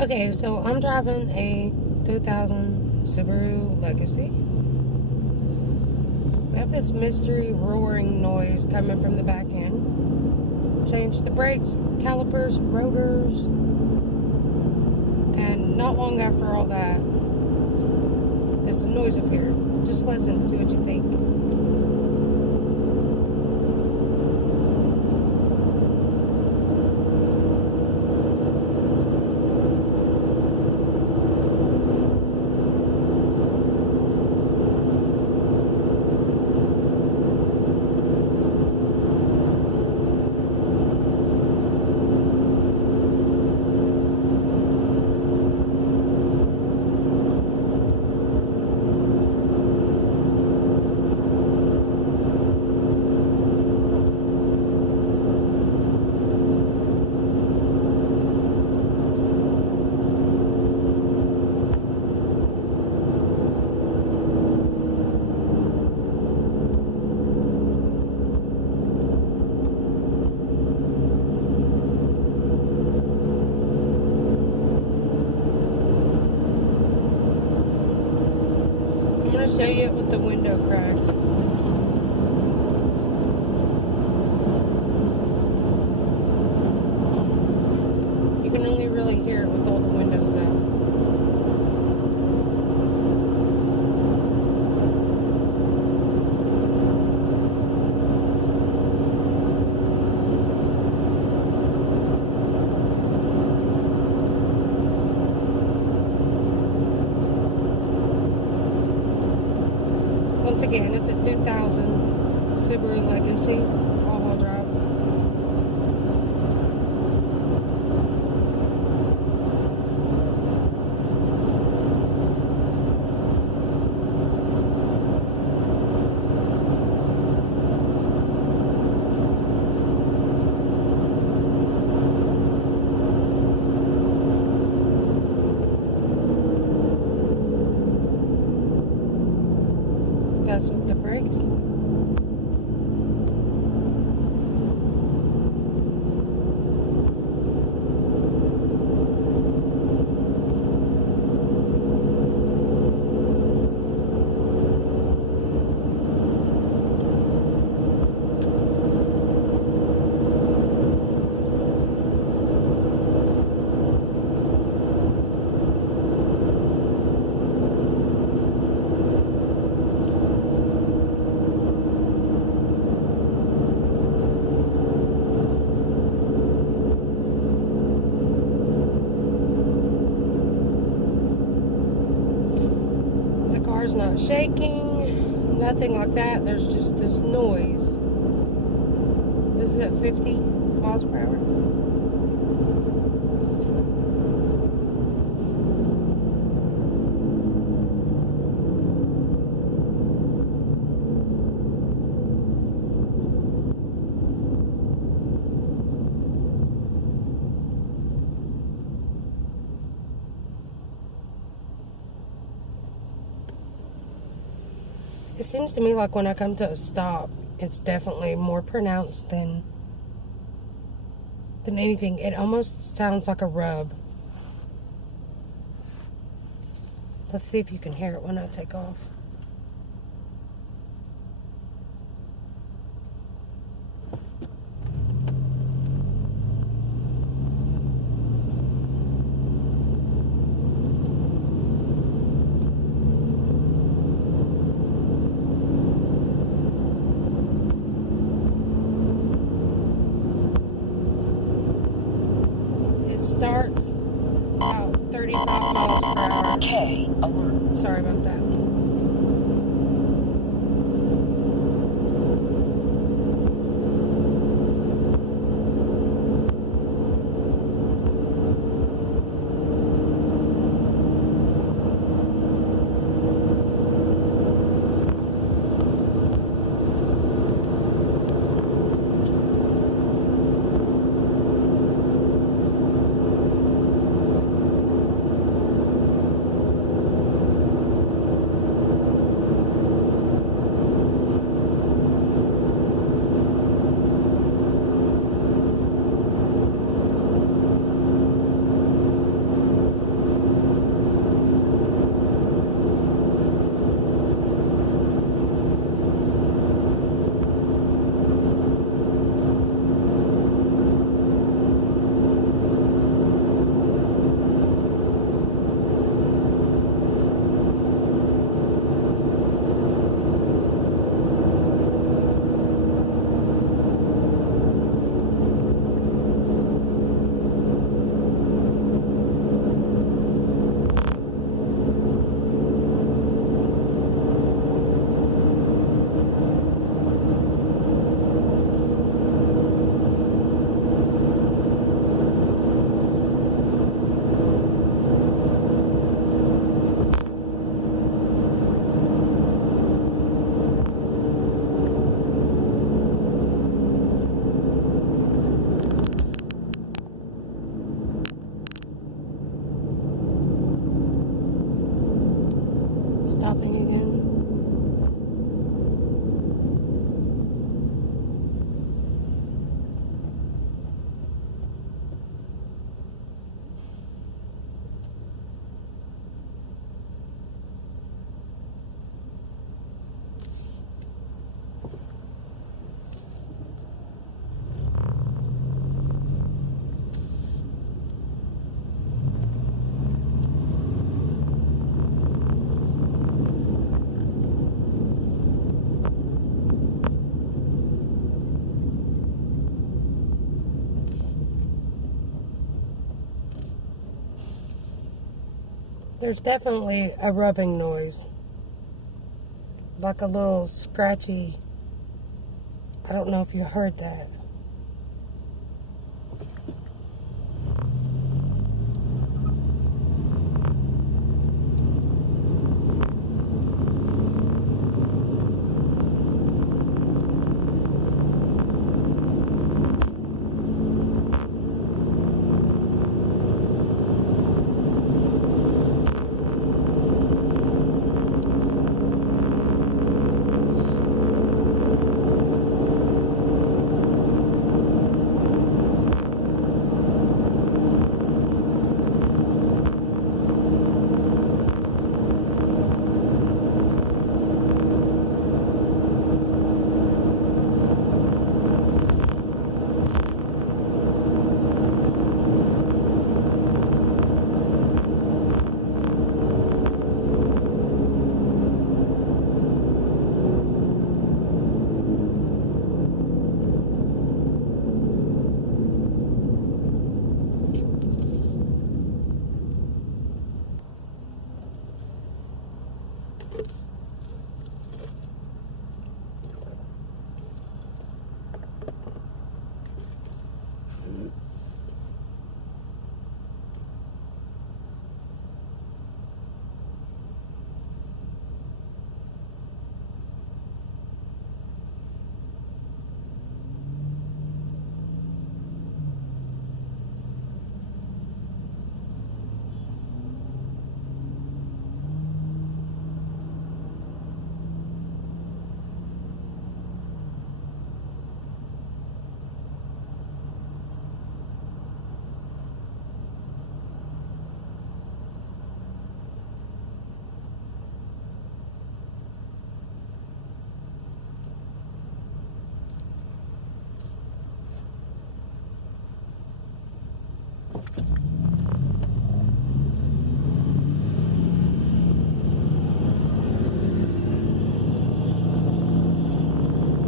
Okay, so I'm driving a 2000 Subaru Legacy. We have this mystery roaring noise coming from the back end. Changed the brakes, calipers, rotors, and not long after all that, this noise appeared. Just listen, see what you think. I'm going to show you it with the window crack. You can only really hear it with all the windows out. Once again, it's a 2000 Subaru Legacy, all-wheel drive. That's with the brakes. Car's not shaking, nothing like that. There's just this noise. This is at 50 miles per hour. It seems to me like when I come to a stop, it's definitely more pronounced than anything. It almost sounds like a rub. Let's see if you can hear it when I take off. Starts about 35 miles per hour. Okay, alert. Sorry about that. stopping again. There's definitely a rubbing noise. Like a little scratchy. I don't know if you heard that.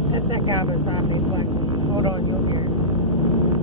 That's that guy beside me flexing. Hold on, you'll hear it.